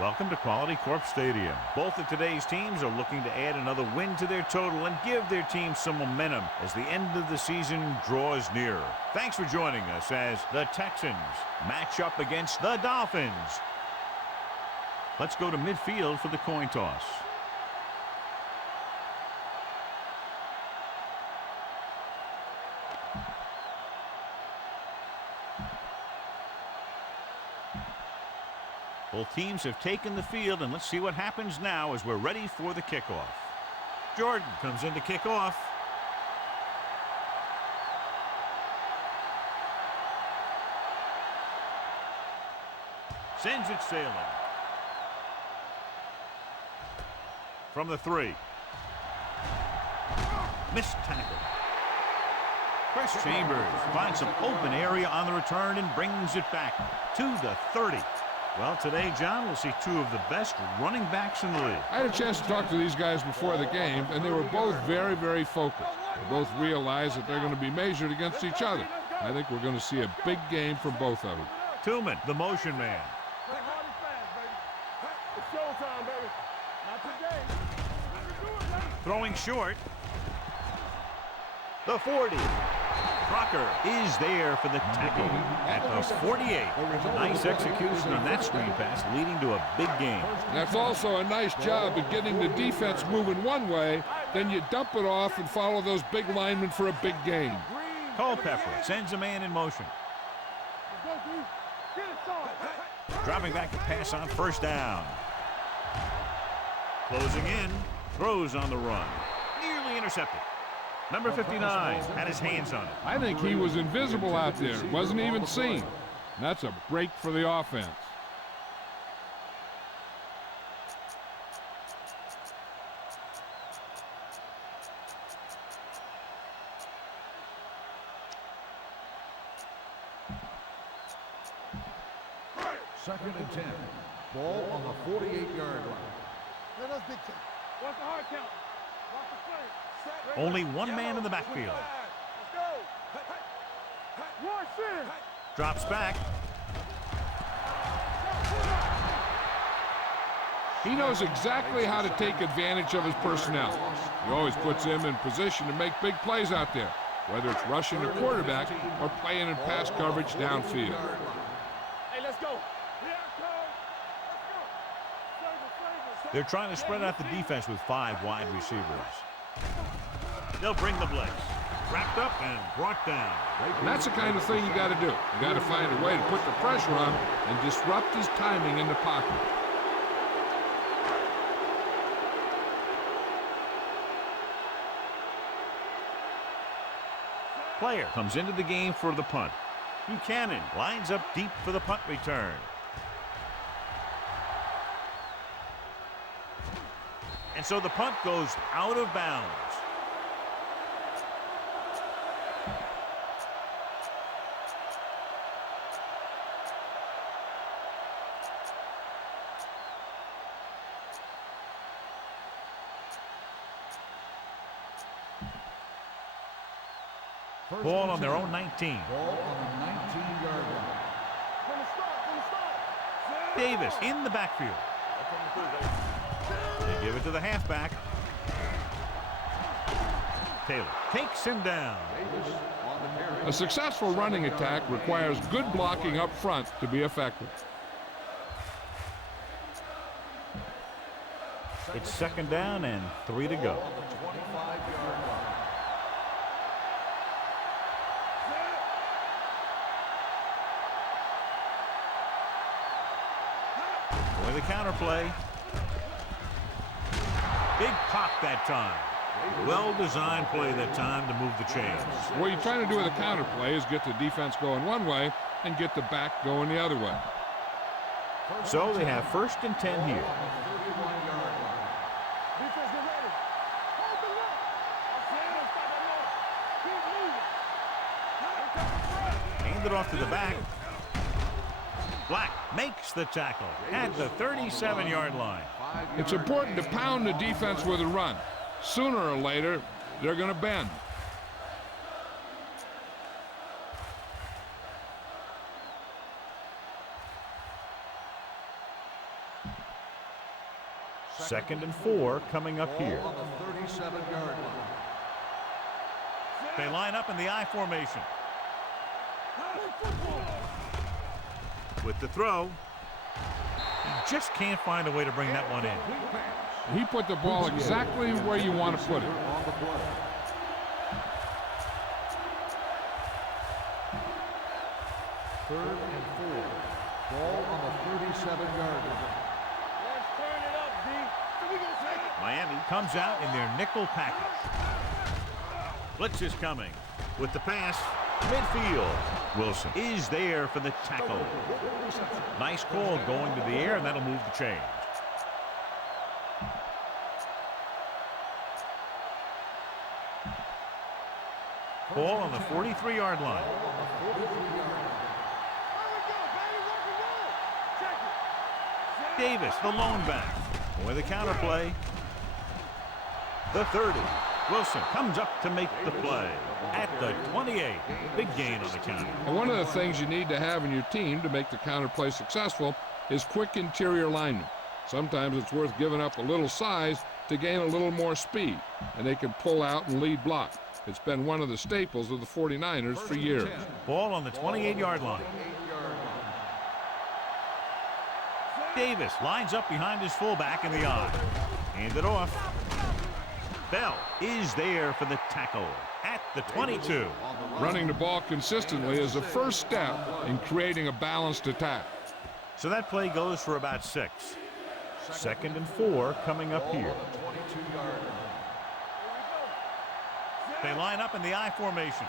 Welcome to Quality Corp Stadium. Both of today's teams are looking to add another win to their total and give their team some momentum as the end of the season draws nearer. Thanks for joining us as the Texans match up against the Dolphins. Let's go to midfield for the coin toss. Both teams have taken the field, and let's see what happens now as we're ready for the kickoff. Jordan comes in to kick off. Sends it sailing. From the 3. Missed tackle. Chris Chambers finds some open area on the return and brings it back to the 30. Well, today, John, we'll see two of the best running backs in the league. I had a chance to talk to these guys before the game, and they were both very, very focused. They both realize that they're going to be measured against each other. I think we're going to see a big game from both of them. Tillman, the motion man. Throwing short. The 40. Crocker is there for the tackle at the 48. Nice execution on that screen pass, leading to a big game. That's also a nice job of getting the defense moving one way, then you dump it off and follow those big linemen for a big game. Culpepper sends a man in motion. Dropping back to pass on first down. Closing in, throws on the run. Nearly intercepted. Number 59 had his hands on it. I think he was invisible out there. Wasn't even seen. That's a break for the offense. Second and 10. Ball on the 48-yard line. What's the hard count? Watch the play. Only one man in the backfield. Drops back. He knows exactly how to take advantage of his personnel. He always puts him in position to make big plays out there, whether it's rushing the quarterback or playing in pass coverage downfield. Hey, let's go. They're trying to spread out the defense with 5 wide receivers. They'll bring the blitz. Wrapped up and brought down. And that's the kind of thing you got to do. You got to find a way to put the pressure on and disrupt his timing in the pocket. Player comes into the game for the punt. Buchanan lines up deep for the punt return. And so the punt goes out of bounds. Ball on their own 19. Ball on the 19-yard line. Davis in the backfield. They give it to the halfback. Taylor takes him down. A successful running attack requires good blocking up front to be effective. It's second down and 3 to go. With a counter play. Big pop that time. Well-designed play that time to move the chains. What you're trying to do with a counter play is get the defense going one way and get the back going the other way. So they have first and 10 here. Hand it off to the back. Black makes the tackle at the 37-yard line. It's important to pound the defense with a run. Sooner or later, they're going to bend. 2nd and 4 coming up here. On the 37-yard line. They line up in the I formation. With the throw, he just can't find a way to bring that one in. He put the ball exactly where you want to put it. On the play. Third and 4. Ball on the 37-yard line. Let's turn it up, D. We gonna take it. Miami comes out in their nickel package. Blitz is coming. With the pass, midfield. Wilson is there for the tackle. Nice call going to the air, and that'll move the chains. Ball on the 43-yard line. There we go, baby. Rock and roll. Check it. Davis, the lone back. With the counter play. The 30. Wilson comes up to make the play. At the 28. Big gain on the counter. And one of the things you need to have in your team to make the counter play successful is quick interior linemen. Sometimes it's worth giving up a little size to gain a little more speed, and they can pull out and lead block. It's been one of the staples of the 49ers for years. Ball on the 28-yard line. Davis lines up behind his fullback in the I. Hand it off. Bell is there for the tackle at the 22. Running the ball consistently is the first step in creating a balanced attack. So that play goes for about 6. 2nd and 4 coming up here. They line up in the I formation.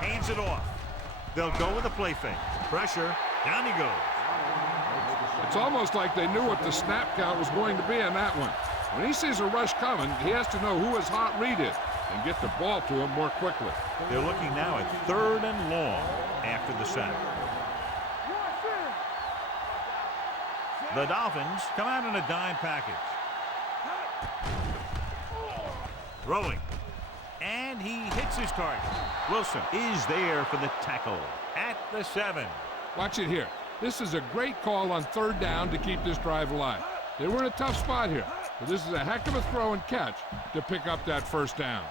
Hands it off. They'll go with a play fake. Pressure. Down he goes. It's almost like they knew what the snap count was going to be on that one. When he sees a rush coming, he has to know who his hot read is and get the ball to him more quickly. They're looking now at 3rd and long after the sack. The Dolphins come out in a dime package. Throwing. And he hits his target. Wilson is there for the tackle at the 7. Watch it here. This is a great call on 3rd down to keep this drive alive. They were in a tough spot here, but this is a heck of a throw and catch to pick up that 1st down.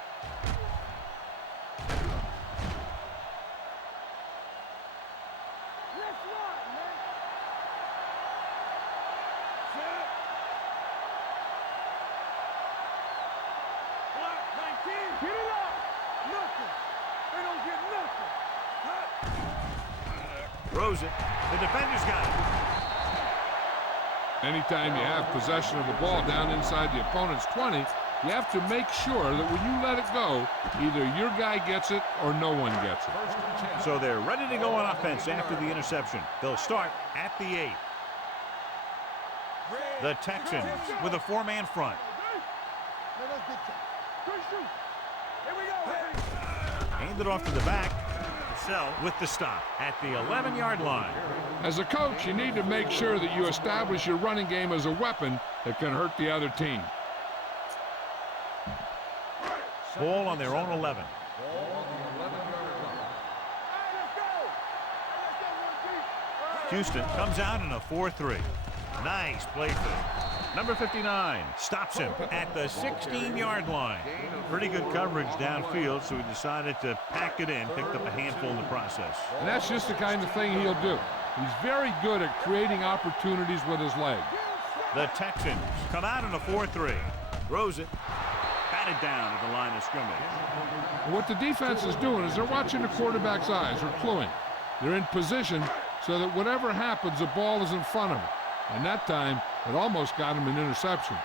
Get it up! Nothing! They don't get nothing! Throws it. The defender's got it. Anytime you have possession of the ball down inside the opponent's 20, you have to make sure that when you let it go, either your guy gets it or no one gets it. So they're ready to go on offense after the interception. They'll start at the 8. The Texans with a 4-man front. Let's get good shoot. Here we go. Hand it off to the back. Sell with the stop at the 11-yard line. As a coach, you need to make sure that you establish your running game as a weapon that can hurt the other team. Ball on their own 11. Houston comes out in a 4-3. Nice play fake. Number 59 stops him at the 16-yard line. Pretty good coverage downfield, so he decided to pack it in, picked up a handful in the process. And that's just the kind of thing he'll do. He's very good at creating opportunities with his legs. The Texans come out in a 4-3. Throws it. Batted down at the line of scrimmage. And what the defense is doing is they're watching the quarterback's eyes, or cluing. They're in position so that whatever happens, the ball is in front of him. And that time, it almost got him an interception.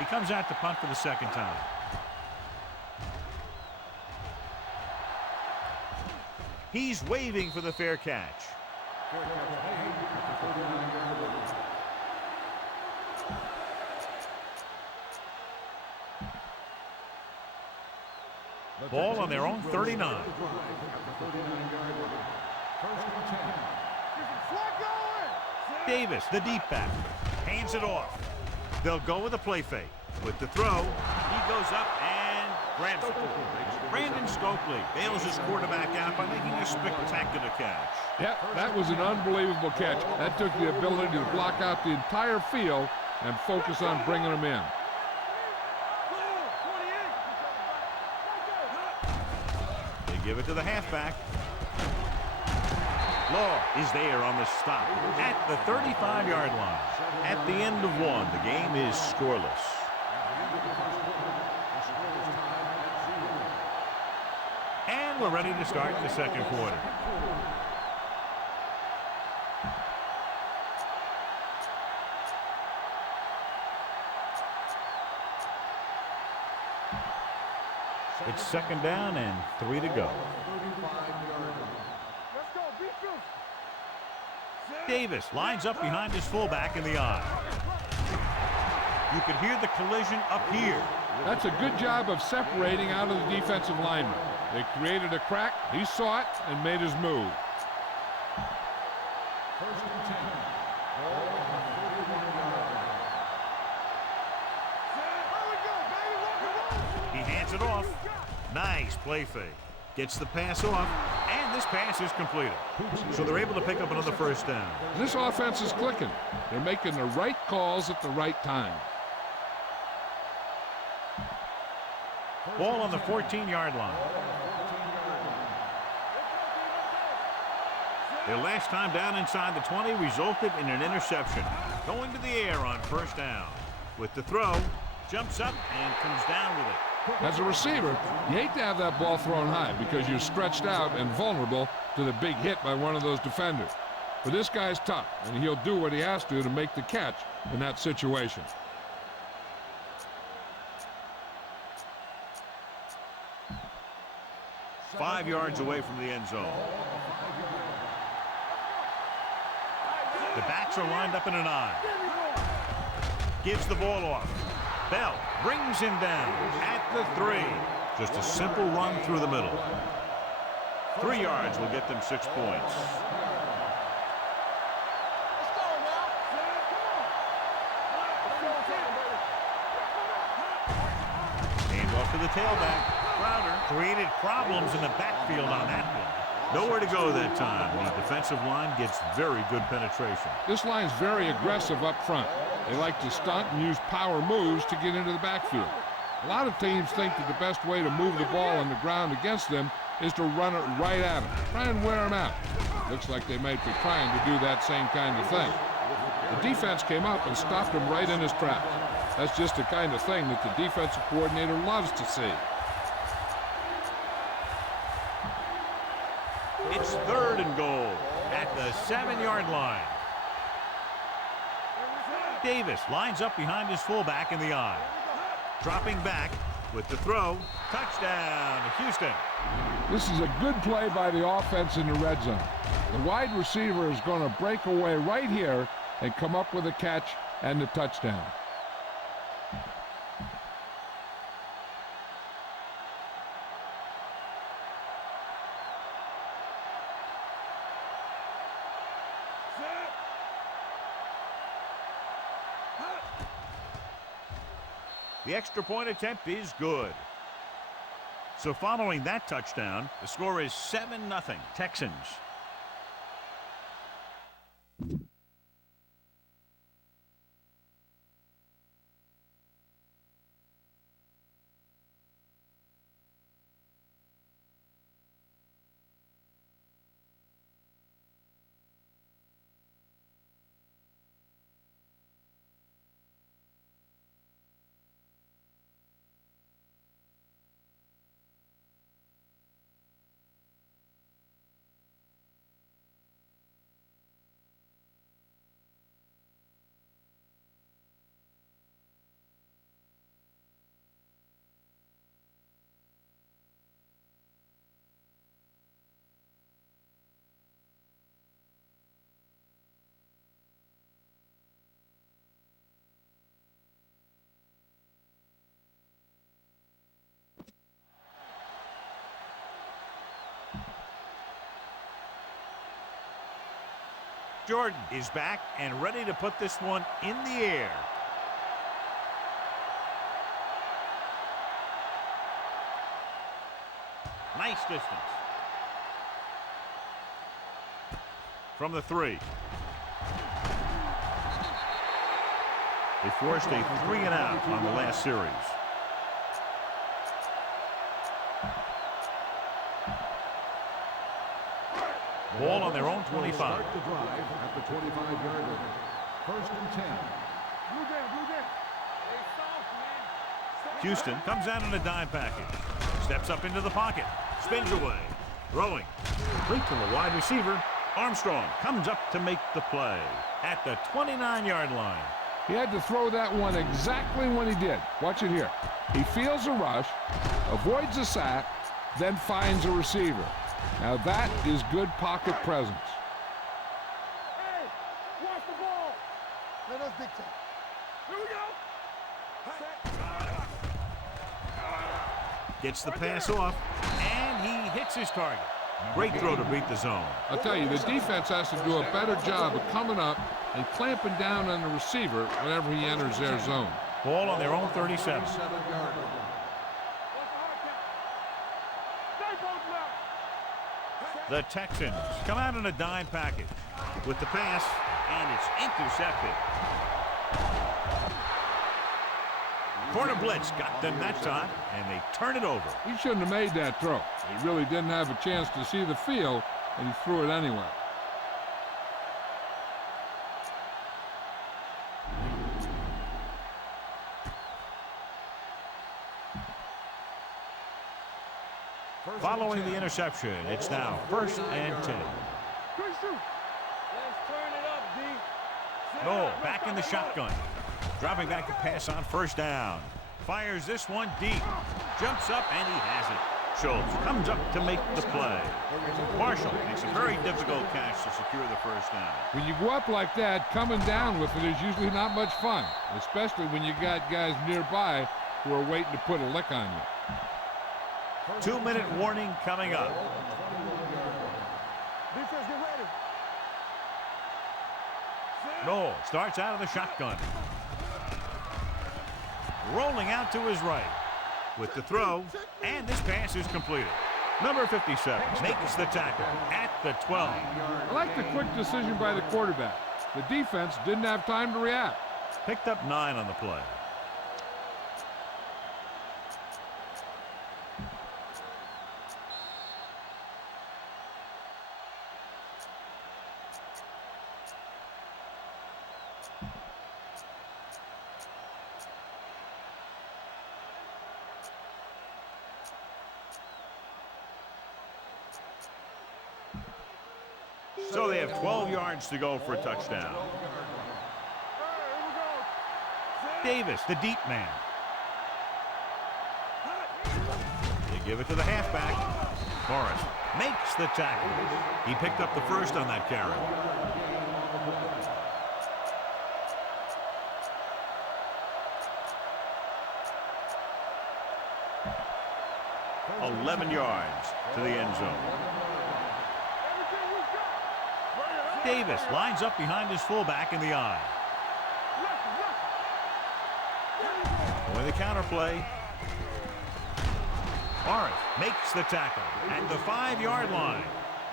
He comes out to punt for the 2nd time. He's waving for the fair catch. Ball on their own 39. Davis, the deep back, hands it off. They'll go with a play fake. With the throw, he goes up and grabs it. Brandon Stokely bails his quarterback out by making a spectacular catch. Yep, that was an unbelievable catch. That took the ability to block out the entire field and focus on bringing them in. They give it to the halfback. Law is there on the stop at the 35-yard line. At the end of one, the game is scoreless. And we're ready to start the second quarter. It's second down and 3 to go. Davis lines up behind his fullback in the I. You could hear the collision up here. That's a good job of separating out of the defensive lineman. They created a crack, he saw it, and made his move. First and 10. Ball on the 31-yard line. He hands it off. Nice play fake. Gets the pass off, and this pass is completed. So they're able to pick up another first down. This offense is clicking. They're making the right calls at the right time. Ball on the 14-yard line. Their last time down inside the 20 resulted in an interception. Going to the air on first down. With the throw, jumps up and comes down with it. As a receiver, you hate to have that ball thrown high because you're stretched out and vulnerable to the big hit by one of those defenders. But this guy's tough, and he'll do what he has to make the catch in that situation. Five yards away from the end zone. The backs are lined up in an I. Gives the ball off. Bell brings him down at the 3. Just a simple run through the middle. 3 yards will get them 6 points. Hand off to the tailback. Crowder created problems in the backfield on that one. Nowhere to go that time. The defensive line gets very good penetration. This line's very aggressive up front. They like to stunt and use power moves to get into the backfield. A lot of teams think that the best way to move the ball on the ground against them is to run it right at them. Try and wear them out. Looks like they might be trying to do that same kind of thing. The defense came up and stopped him right in his tracks. That's just the kind of thing that the defensive coordinator loves to see. It's 3rd and goal at the 7-yard line. Davis lines up behind his fullback in the I. Dropping back with the throw. Touchdown, Houston. This is a good play by the offense in the red zone. The wide receiver is going to break away right here and come up with a catch and the touchdown. The extra point attempt is good. So following that touchdown, the score is 7-0 Texans. Jordan is back and ready to put this one in the air. Nice distance. From the 3. They forced a 3-and-out on the last series. Ball on their own 25. Start the drive at the 25-yard line. First and 10. Blue down, blue down. Hey, soft, man. Houston comes out in a dime package. Steps up into the pocket. Spins away. Throwing. Complete to the wide receiver. Armstrong comes up to make the play at the 29-yard line. He had to throw that one exactly when he did. Watch it here. He feels a rush, avoids a sack, then finds a receiver. Now that is good pocket presence. Hey, watch the ball. Let us dictate. Here we go. Gets the pass off, and he hits his target. Great throw to beat the zone. I'll tell you, the defense has to do a better job of coming up and clamping down on the receiver whenever he enters their zone. Ball on their own 37. 7-yard line. What's the hard count? Stay both left. The Texans come out in a dime package with the pass, and it's intercepted. Corner blitz got them that time, and they turn it over. He shouldn't have made that throw. He really didn't have a chance to see the field, and he threw it anyway. Following the interception, it's now 1st and 10. Quick shoot. Let's turn it up, D. No, back in the shotgun. Dropping back to pass on 1st down. Fires this one deep. Jumps up, and he has it. Schultz comes up to make the play. Marshall makes a very difficult catch to secure the 1st down. When you go up like that, coming down with it is usually not much fun, especially when you got guys nearby who are waiting to put a lick on you. 2-minute warning coming up. Defense, get ready. Noel starts out of the shotgun. Rolling out to his right with the throw, and this pass is completed. Number 57 makes the tackle at the 12. I like the quick decision by the quarterback. The defense didn't have time to react. Picked up 9 on the play. So they have 12 yards to go for a touchdown. Davis, the deep man. They give it to the halfback. Morris makes the tackle. He picked up the 1st on that carry. – 11 yards to the end zone. Davis lines up behind his fullback in the eye. With the counter play. Morris makes the tackle at the 5-yard line.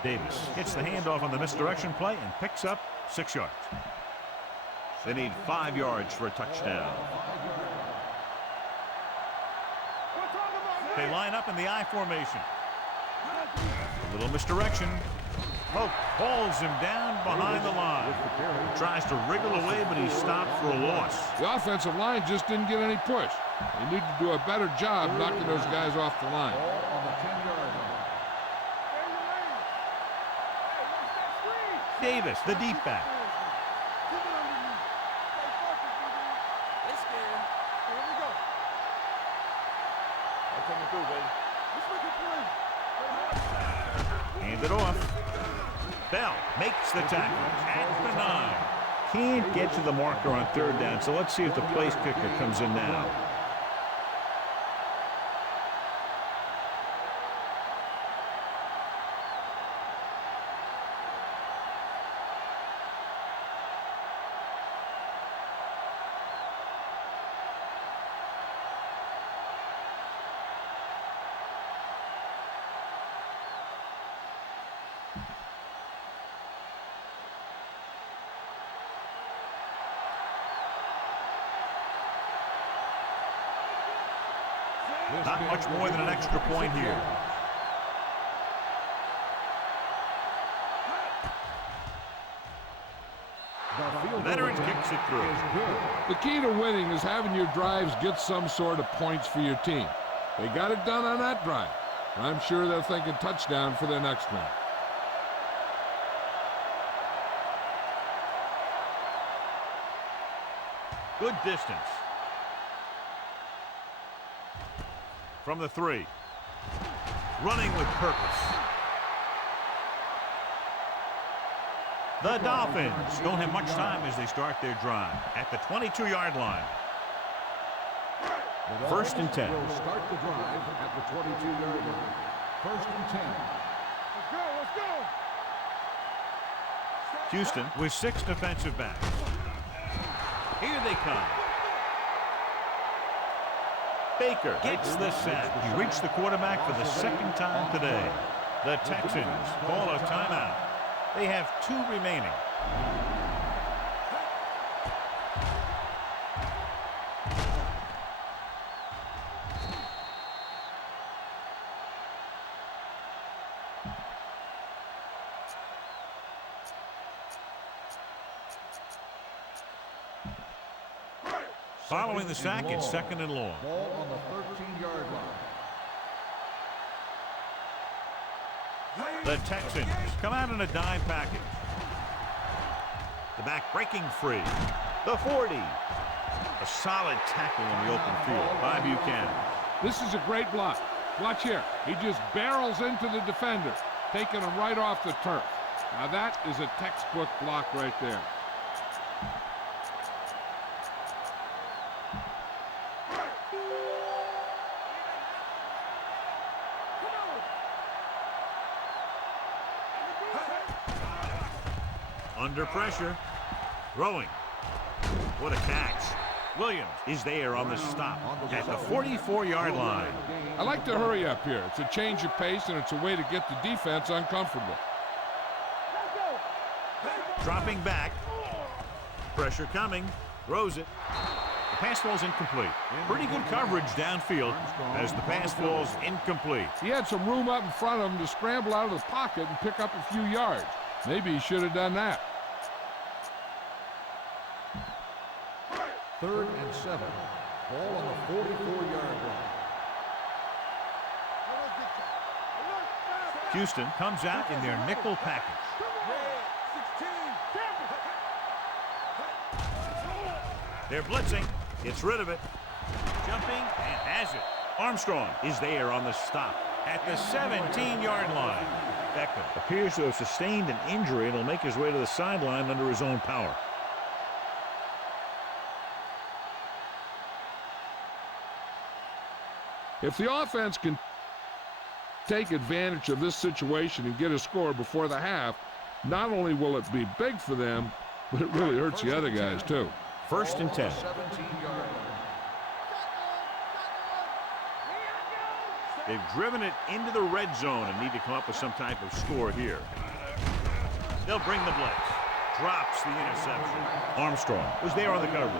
Davis hits the handoff on the misdirection play and picks up 6 yards. They need 5 yards for a touchdown. They line up in the I formation. A little misdirection. Hope pulls him down behind the line. Tries to wriggle away, but he's stopped for a loss. The offensive line just didn't get any push. They need to do a better job knocking those guys off the line. On the 10-yard line. Davis, the deep back. Hand it off. Bell makes the tackle at the 9. Can't get to the marker on 3rd down, so let's see if the place kicker comes in now. Not much more than an extra point here. Veteran kicks it through. The key to winning is having your drives get some sort of points for your team. They got it done on that drive. I'm sure they're thinking touchdown for their next one. Good distance. From the 3. Running with purpose. The Dolphins don't have much time as they start their drive at the 22-yard line. First and 10. Will start the drive at the 22-yard line. First and 10. Let's go, let's go. Houston with 6 defensive backs. Here they come. Baker gets the sack. He reached the quarterback for the second time today. The Texans call a timeout. They have 2 remaining. Following the sack, it's second and long. Ball on the 13-yard line. The Texans come out in a dime package. The back breaking free. The 40. A solid tackle in the open field by Buchanan. This is a great block. Watch here. He just barrels into the defender, taking him right off the turf. Now that is a textbook block right there. Under pressure. Throwing. What a catch. Williams is there on the stop at the 44-yard line. I like to hurry up here. It's a change of pace, and it's a way to get the defense uncomfortable. Dropping back. Pressure coming. Throws it. The pass falls incomplete. Pretty good coverage downfield as the pass falls incomplete. He had some room up in front of him to scramble out of the pocket and pick up a few yards. Maybe he should have done that. 3rd and 7. Ball on the 44-yard line. Houston comes out in their nickel package. They're blitzing. Gets rid of it. Jumping and has it. Armstrong is there on the stop at the 17-yard line. Beckham appears to have sustained an injury and will make his way to the sideline under his own power. If the offense can take advantage of this situation and get a score before the half, not only will it be big for them, but it really hurts the other guys too. First and 10. 17-yard line. They've driven it into the red zone and need to come up with some type of score here. They'll bring the blitz. Drops the interception. Armstrong was there on the coverage.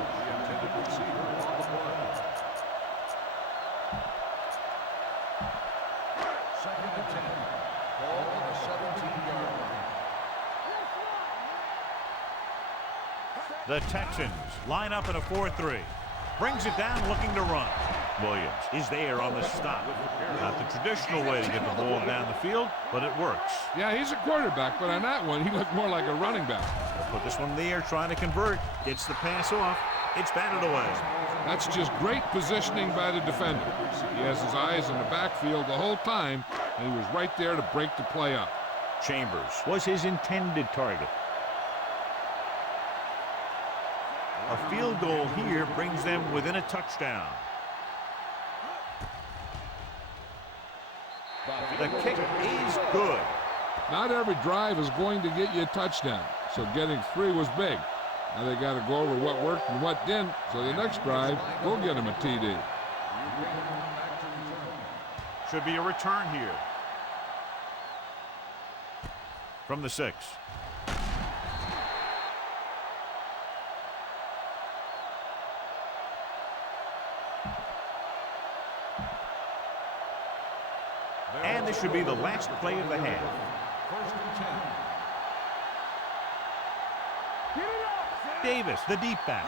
Second and 10. Ball on the 17-yard line. The Texans line up in a 4-3. Brings it down looking to run. Williams is there on the stop. Not the traditional way to get the ball down the field, but it works. Yeah, he's a quarterback, but on that one, he looked more like a running back. They'll put this one in the air, trying to convert. Gets the pass off. It's batted away. That's just great positioning by the defender. He has his eyes in the backfield the whole time, and he was right there to break the play up. Chambers was his intended target. A field goal here brings them within a touchdown. The kick is good. Not every drive is going to get you a touchdown, so getting 3 was big. Now they got to go over what worked and what didn't, so the next drive, we'll get them a TD. Should be a return here. From the 6. And this should be the last play of the half. First and 10. Davis, the deep back.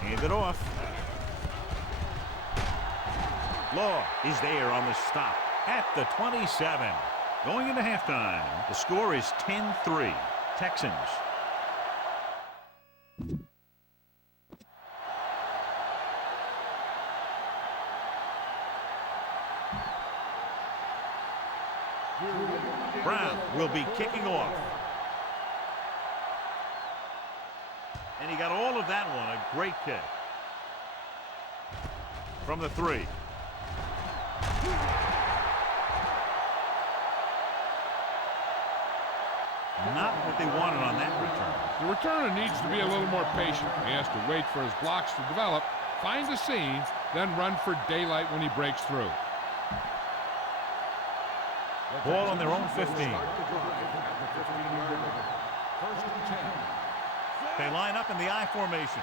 Hand it off. Law is there on the stop at the 27. Going into halftime, the score is 10-3. Texans. Brown will be kicking off. And he got all of that one. A great kick. From the 3. Not what they wanted on that return. The returner needs to be a little more patient. He has to wait for his blocks to develop, find a seam, then run for daylight when he breaks through. Ball on their own 15. First and 10. They line up in the I formation.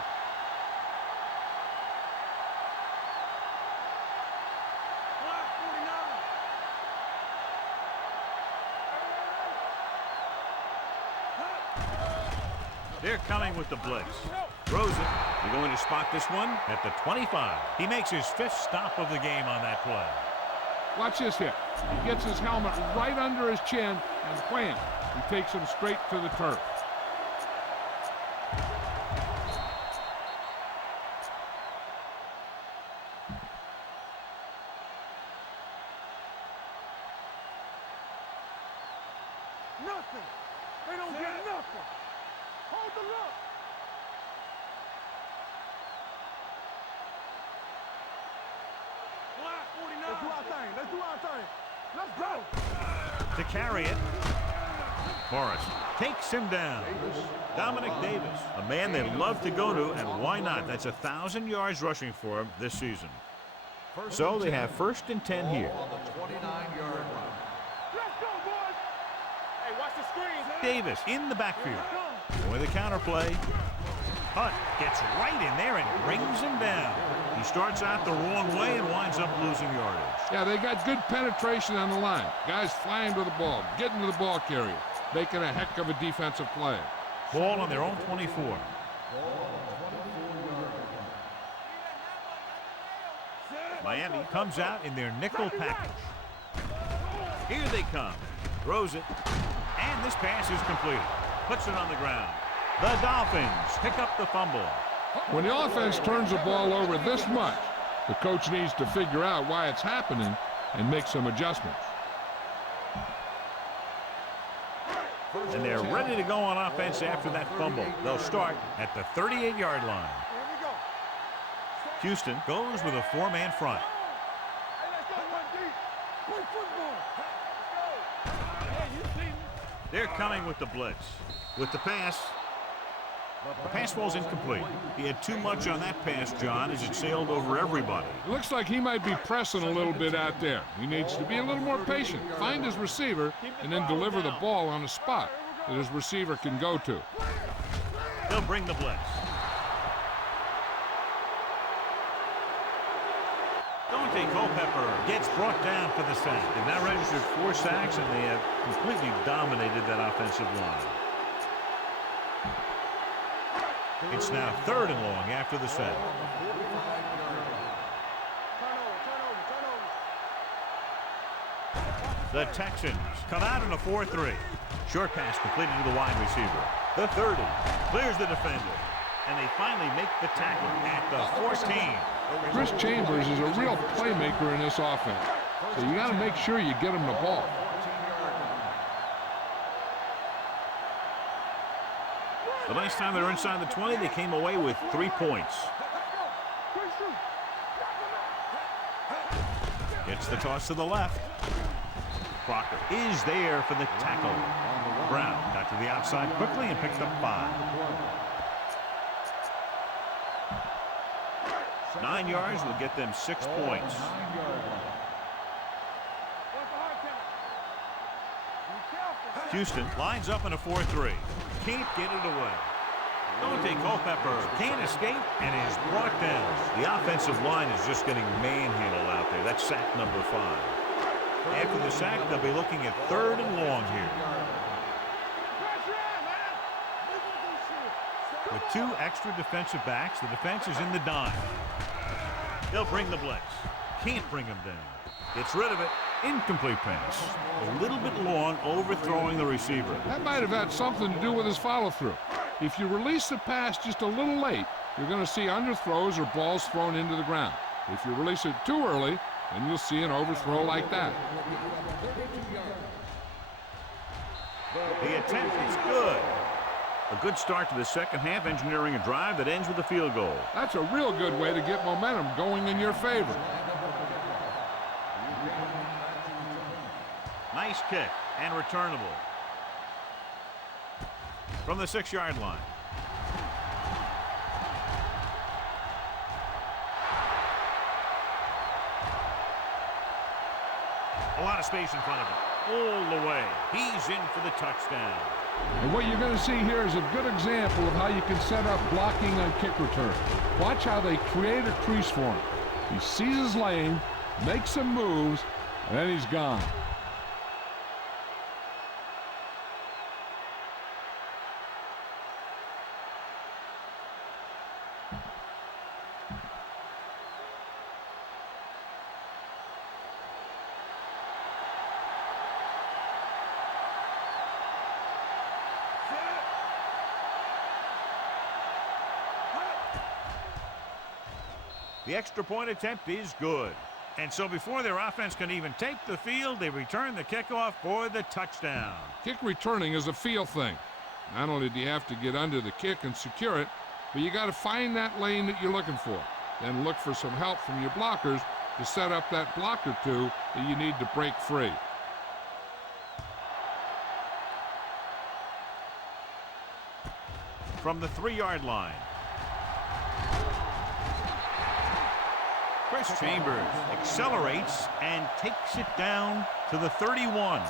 They're coming with the blitz. Throws it. They're going to spot this one at the 25. He makes his 5th stop of the game on that play. Watch this hit. He gets his helmet right under his chin, and wham, he takes him straight to the turf. Nothing. They don't get nothing. Hold the look. Let's do our thing. Let's do our thing. Let's go. To carry it, Forrest takes him down. Dominic Davis, a man they love to go to, and why not? That's 1,000 yards rushing for him this season. So they have first and 10 here. On the 29-yard line. Let's go, boys. Hey, watch the screen. Davis in the backfield. With a counterplay. Hunt gets right in there and brings him down. He starts out the wrong way and winds up losing yardage. Yeah, they got good penetration on the line. Guys flying to the ball, getting to the ball carrier, making a heck of a defensive play. Ball on their own 24. Miami comes out in their nickel package. Here they come. Throws it. And this pass is completed. Puts it on the ground. The Dolphins pick up the fumble. When the offense turns the ball over this much, the coach needs to figure out why it's happening and make some adjustments. And they're ready to go on offense after that fumble. They'll start at the 38-yard line. Here we go. Houston goes with a 4-man front. Hey, let's go, one deep. Play football. Let's go. Hey, you see me? They're coming with the blitz. With the pass. The pass falls incomplete. He had too much on that pass, John, as it sailed over everybody. It looks like he might be pressing a little bit out there. He needs to be a little more patient, find his receiver, and then deliver the ball on a spot that his receiver can go to. They'll bring the blitz. Dante Culpepper gets brought down for the sack. They've now registered 4 sacks, and they have completely dominated that offensive line. It's now 3rd and long after the sack. The Texans come out in a 4-3. Short pass completed to the wide receiver. The 30 clears the defender. And they finally make the tackle at the 14. Chris Chambers is a real playmaker in this offense, so you got to make sure you get him the ball. The last time they were inside the 20, they came away with 3 points. Gets the toss to the left. Crocker is there for the tackle. Brown got to the outside quickly and picked up 5. 9 yards will get them 6 points. Houston lines up in a 4-3. Can't get it away. Dante Culpepper can't escape and is brought down. The offensive line is just getting manhandled out there. That's sack number 5. After the sack, they'll be looking at 3rd and long here. With 2 extra defensive backs, the defense is in the dime. They'll bring the blitz. Can't bring him down. Gets rid of it. Incomplete pass. A little bit long, overthrowing the receiver. That might have had something to do with his follow-through. If you release the pass just a little late, you're going to see underthrows or balls thrown into the ground. If you release it too early, then you'll see an overthrow like that. The attempt is good. A good start to the second half, engineering a drive that ends with a field goal. That's a real good way to get momentum going in your favor. Nice kick and returnable. From the 6-yard line. A lot of space in front of him. All the way. He's in for the touchdown. And what you're going to see here is a good example of how you can set up blocking on kick return. Watch how they create a crease for him. He sees his lane, makes some moves, and then he's gone. The extra point attempt is good. And so before their offense can even take the field, they return the kickoff for the touchdown. Kick returning is a feel thing. Not only do you have to get under the kick and secure it, but you got to find that lane that you're looking for. Then look for some help from your blockers to set up that block or two that you need to break free. From the 3-yard line. Chris Chambers accelerates and takes it down to the 31.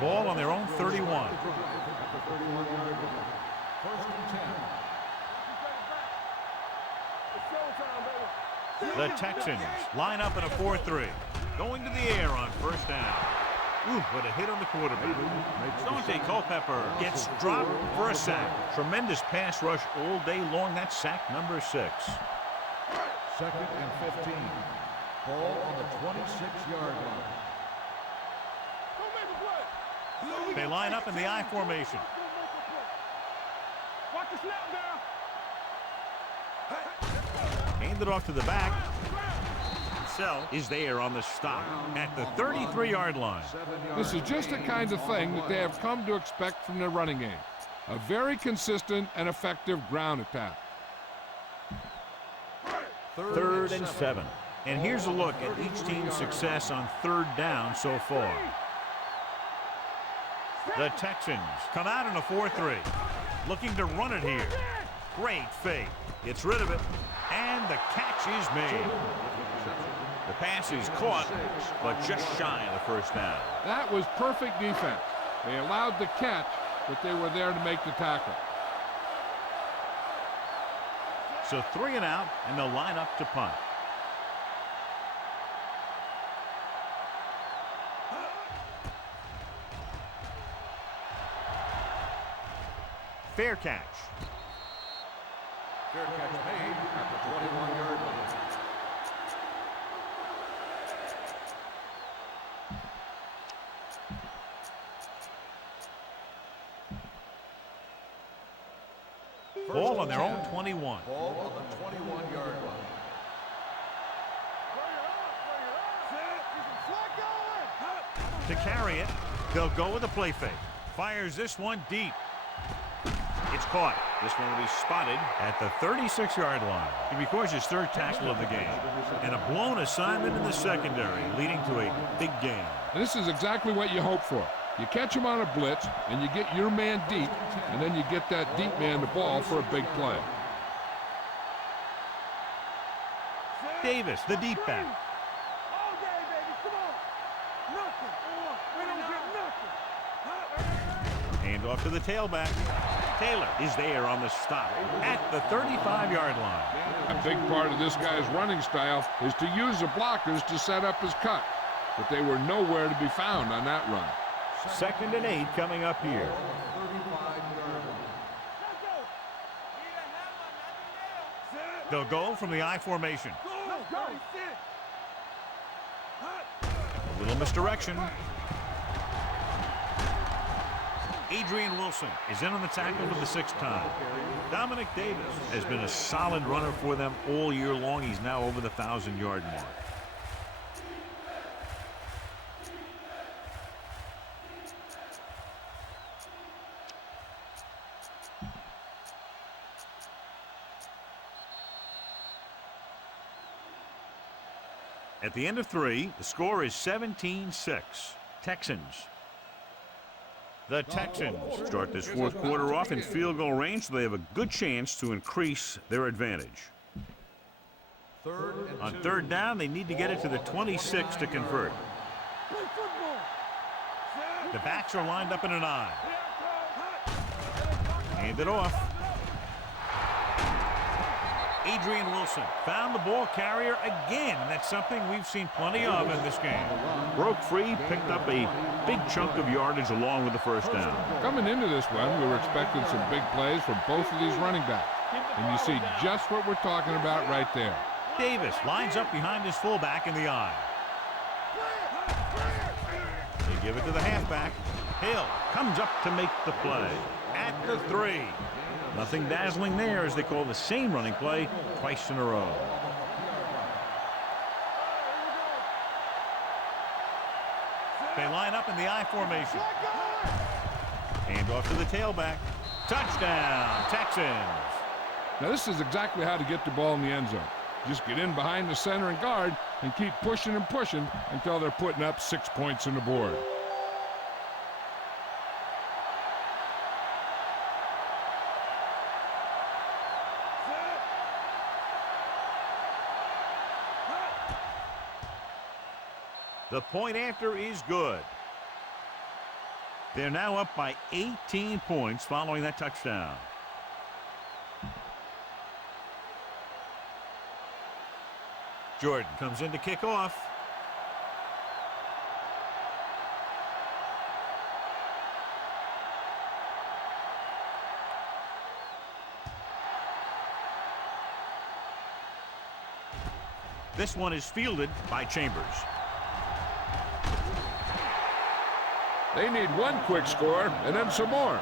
Ball on their own 31. The Texans line up in a 4-3. Going to the air on first down. Ooh, what a hit on the quarterback. Dante Culpepper gets dropped for a sack. Tremendous pass rush all day long. That's sack number 6. 2nd and 15. Ball on the 26-yard line. They line up in the I formation. Watch the snap down. Hand it off to the back. Sell is there on the stop at the 33-yard line. This is just the kind of thing that they have come to expect from their running game. A very consistent and effective ground attack. 3rd and 7. And here's a look at each team's success on 3rd down so far. The Texans come out in a 4-3. Looking to run it here. Great fake. Gets rid of it. And the catch is made. The pass is caught, but just shy of the first down. That was perfect defense. They allowed the catch, but they were there to make the tackle. So 3 and out, and they'll line up to punt. Fair catch. Fair catch made at the 21-yard line. Ball on their own 21. Ball on the 21-yard line. To carry it, they'll go with a play fake. Fires this one deep. It's caught. This one will be spotted at the 36-yard line. He records his 3rd tackle of the game. And a blown assignment in the secondary, leading to a big gain. And this is exactly what you hope for. You catch him on a blitz, and you get your man deep, and then you get that deep man the ball for a big play. Davis, the deep back. All day, baby. Come on. Nothing. We don't get nothing. Hand off to the tailback. Taylor is there on the stop at the 35-yard line. A big part of this guy's running style is to use the blockers to set up his cut, but they were nowhere to be found on that run. 2nd and 8 coming up here. They'll go from the I formation. A little misdirection. Adrian Wilson is in on the tackle for the 6th time. Dominic Davis has been a solid runner for them all year long. He's now over the 1,000-yard mark. At the end of 3, the score is 17-6. Texans. The Texans start this 4th quarter off in field goal range, so they have a good chance to increase their advantage. On 3rd down, they need to get it to the 26 to convert. The backs are lined up in an I. Hand it off. Adrian Wilson found the ball carrier again, and that's something we've seen plenty of in this game. Broke free, picked up a big chunk of yardage along with the 1st down. Coming into this one, we were expecting some big plays from both of these running backs, and you see just what we're talking about right there. Davis lines up behind his fullback in the I. They give it to the halfback. Hill comes up to make the play at the 3. Nothing dazzling there as they call the same running play twice in a row. They line up in the I formation. Hand off to the tailback. Touchdown, Texans. Now this is exactly how to get the ball in the end zone. Just get in behind the center and guard and keep pushing and pushing until they're putting up 6 points on the board. The point after is good. They're now up by 18 points following that touchdown. Jordan comes in to kick off. This one is fielded by Chambers. They need one quick score and then some more.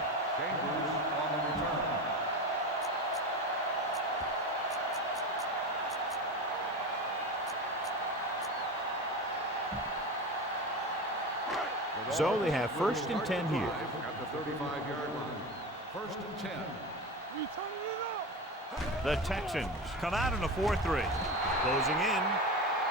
So they have 1st and 10 here. At the 35-yard line. 1st and 10. The Texans come out in a 4-3. Closing in.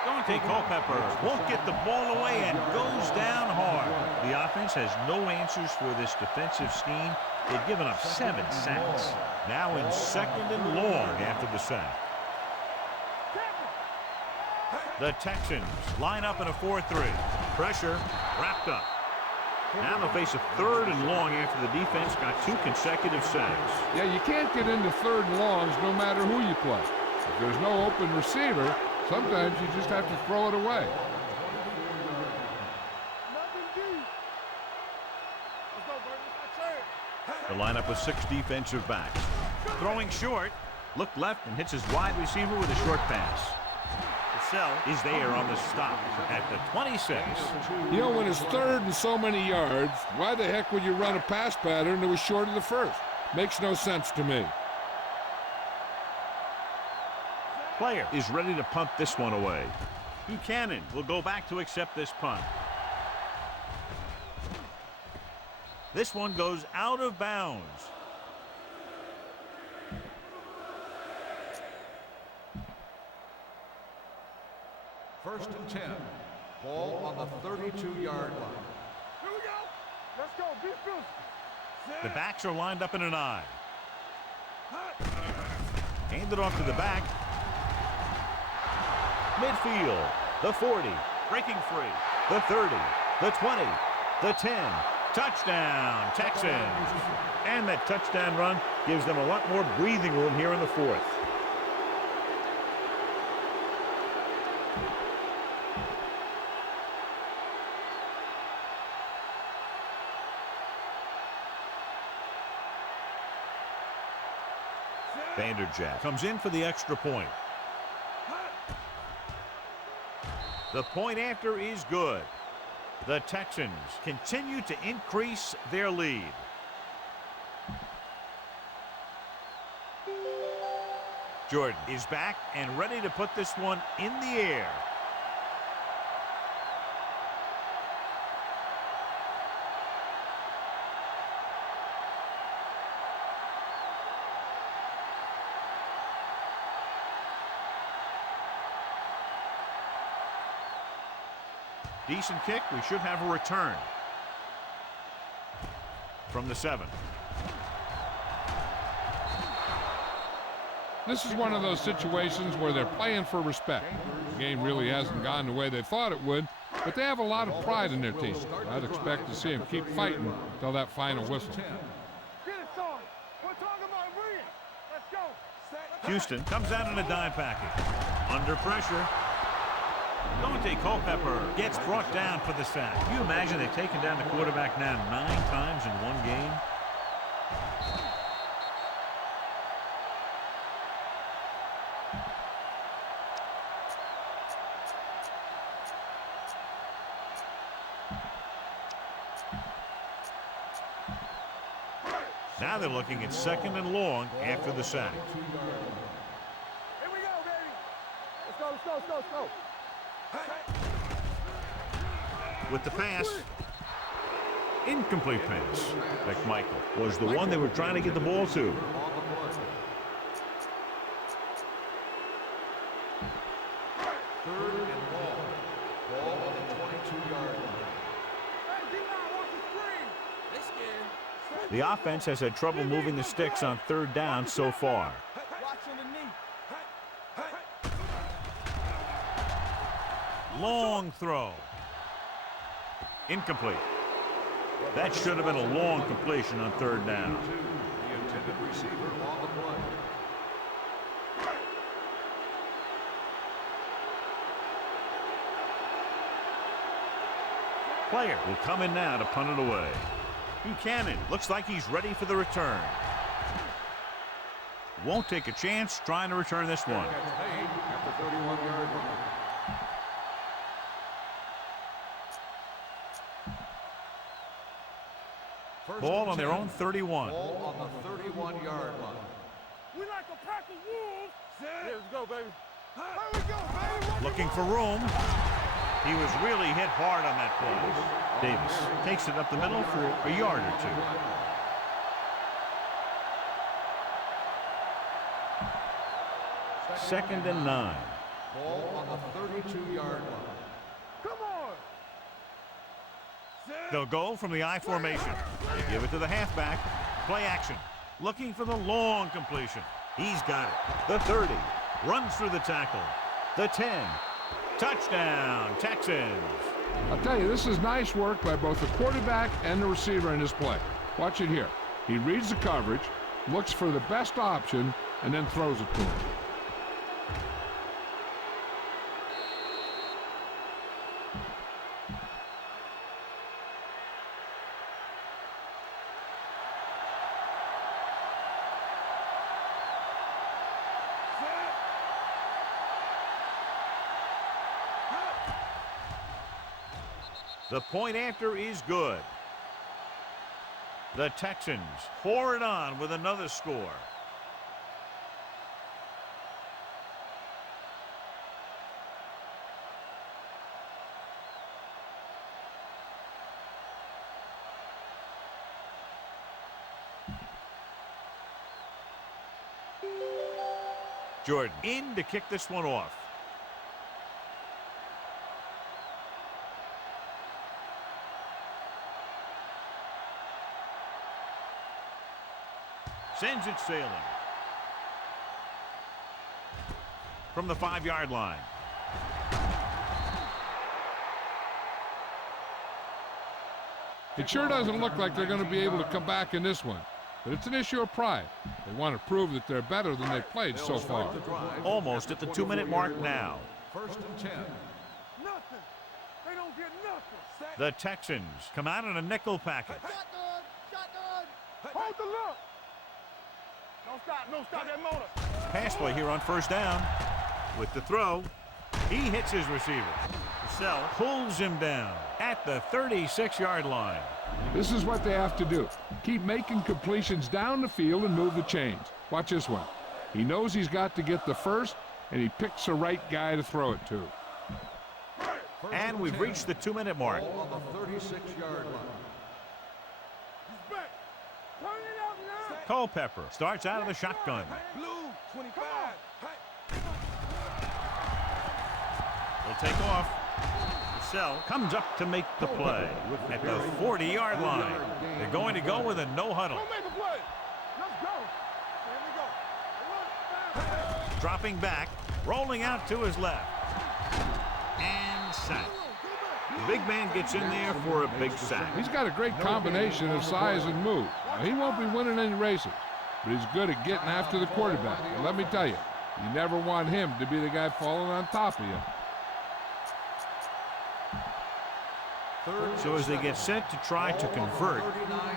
Dante Culpepper won't get the ball away and goes down hard. The offense has no answers for this defensive scheme. They've given up 7 sacks. Now in 2nd and long after the sack. The Texans line up in a 4-3. Pressure wrapped up. Now they'll face a 3rd and long after the defense got 2 consecutive sacks. Yeah, you can't get into 3rd and longs no matter who you play. If there's no open receiver, sometimes you just have to throw it away. The lineup with 6 defensive backs. Throwing short, looked left and hits his wide receiver with a short pass. Cassell is there on the stop at the 26. You know, when it's 3rd and so many yards, why the heck would you run a pass pattern that was short of the 1st? Makes no sense to me. Player is ready to punt this one away. Buchanan will go back to accept this punt. This one goes out of bounds. First and 10. Ball on the 32-yard line. Here we go. Let's go. Defense. The backs are lined up in an I. Hand it off to the back. Midfield. The 40. Breaking free. The 30. The 20. The 10. Touchdown, Texans. And that touchdown run gives them a lot more breathing room here in the fourth. Vanderjagt comes in for the extra point. The point after is good. The Texans continue to increase their lead. Jordan is back and ready to put this one in the air. Decent kick. We should have a return from the 7. This is one of those situations where they're playing for respect. The game really hasn't gone the way they thought it would, but they have a lot of pride in their team. I'd expect to see them keep fighting until that final whistle. Get it, son. We're talking about brilliant. Let's go. Houston comes out in a dime package. Under pressure. Dante Culpepper gets brought down for the sack. Can you imagine they've taken down the quarterback now 9 times in one game? Now they're looking at 2nd and long after the sack. Here we go, baby. Let's go, let's go, let's go, let's go. With the pass, incomplete pass. McMichael was the one they were trying to get the ball to. Third and long. Ball on the 22-yard line. Hey, D-line, watch the screen. They scared. The offense has had trouble moving the sticks on 3rd down so far. Watch underneath. Long throw. Incomplete. That should have been a long completion on 3rd down. The intended receiver on the play. Player will come in now to punt it away. Buchanan looks like he's ready for the return. Won't take a chance trying to return this one. Catch made at the 31-yard line. Ball on their own 31. Ball on the 31-yard line. We like a pack of wolves. Here, let's go, baby. Here we go, baby. Looking for room. He was really hit hard on that play. Davis takes it up the middle for a yard or 2. 2nd and 9. Ball on the 32-yard line. Come on. They'll go from the I formation. They give it to the halfback. Play action. Looking for the long completion. He's got it. The 30. Runs through the tackle. The 10. Touchdown, Texans. I'll tell you, this is nice work by both the quarterback and the receiver in this play. Watch it here. He reads the coverage, looks for the best option, and then throws it to him. The point after is good. The Texans pour it on with another score. Jordan in to kick this one off. Sends it sailing. From the 5-yard line. It sure doesn't look like they're going to be able to come back in this one, but it's an issue of pride. They want to prove that they're better than they've played so far. Almost at the 2-minute mark now. 1st and 10. Nothing. They don't get nothing. The Texans come out in a nickel package. Shotgun. Shotgun. Hold the look. Don't stop. Don't stop that motor. Pass play here on 1st down. With the throw, he hits his receiver. Purcell pulls him down at the 36-yard line. This is what they have to do. Keep making completions down the field and move the chains. Watch this one. He knows he's got to get the first, and he picks the right guy to throw it to. And we've reached the 2-minute mark. Ball on the 36-yard line. He's back. Turn it up now. Culpepper starts out of the shotgun. Blue 25. Will take off. Purcell comes up to make the play at the 40-yard line. They're going to go with a no huddle. Don't make a play. Let's go. Here we go. Run. Dropping back, rolling out to his left. And sack. The big man gets in there for a big sack. He's got a great combination of size and move. Now, he won't be winning any races, but he's good at getting after the quarterback. And let me tell you, you never want him to be the guy falling on top of you. So as they get set to try to convert,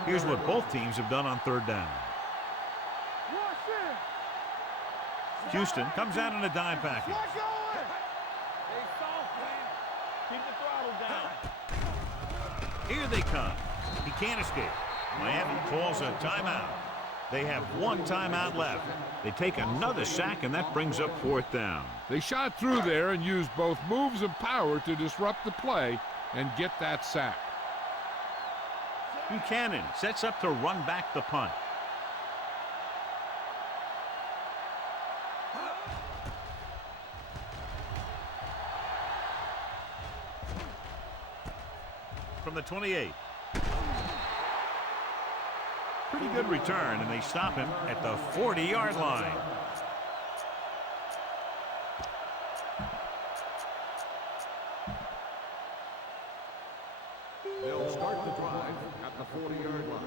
here's what both teams have done on 3rd down. Houston comes out in a dime package. Here they come. He can't escape. Miami calls a timeout. They have one timeout left. They take another sack, and that brings up 4th down. They shot through there and used both moves and power to disrupt the play and get that sack. Buchanan sets up to run back the punt. From the 28. Pretty good return, and they stop him at the 40-yard line. They'll start the drive at the 40-yard line.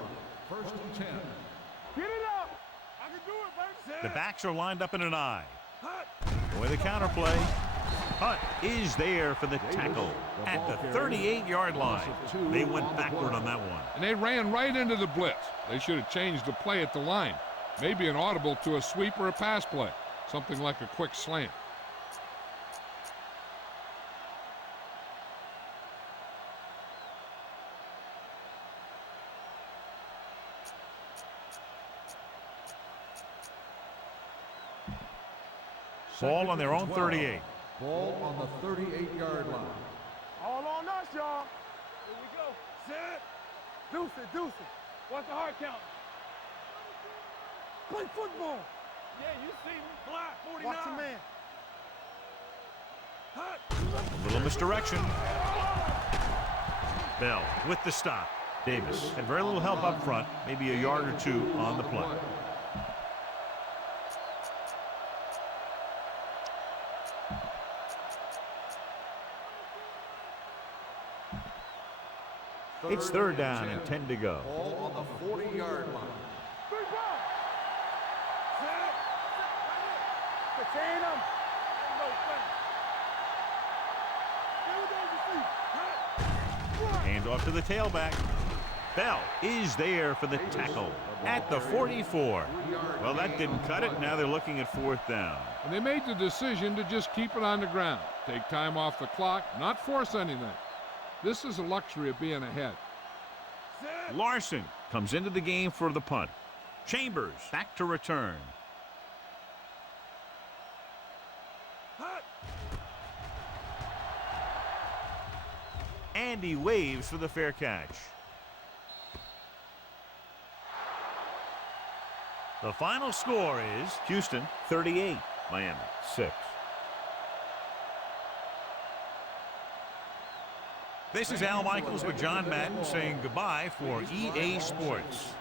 1st and 10. Get it up. I can do it, baby. The backs are lined up in an I. With a counter play. Hunt is there for the tackle at the 38-yard line. They went backward on that one. And they ran right into the blitz. They should have changed the play at the line. Maybe an audible to a sweep or a pass play. Something like a quick slant. Ball on their own 38. Ball on the 38-yard line. All on us, y'all. Here we go. Set. Deuce it, deuce it. What's the hard count? Play football. Yeah, you see me. Block 49. Watch the man. A little misdirection. Bell with the stop. Davis had very little help up front, maybe a yard or two on the play. It's 3rd down and 10 to go. Ball on the 40-yard line. Big ball. Set. Contain him. No thing. Hand off to the tailback. Bell is there for the tackle at the 44. Well, that didn't cut it. Now they're looking at 4th down. And they made the decision to just keep it on the ground. Take time off the clock, not force anything. This is a luxury of being ahead. Larson comes into the game for the punt. Chambers back to return. And he waves for the fair catch. The final score is Houston 38, Miami 6. This is Al Michaels with John Madden saying goodbye for EA Sports.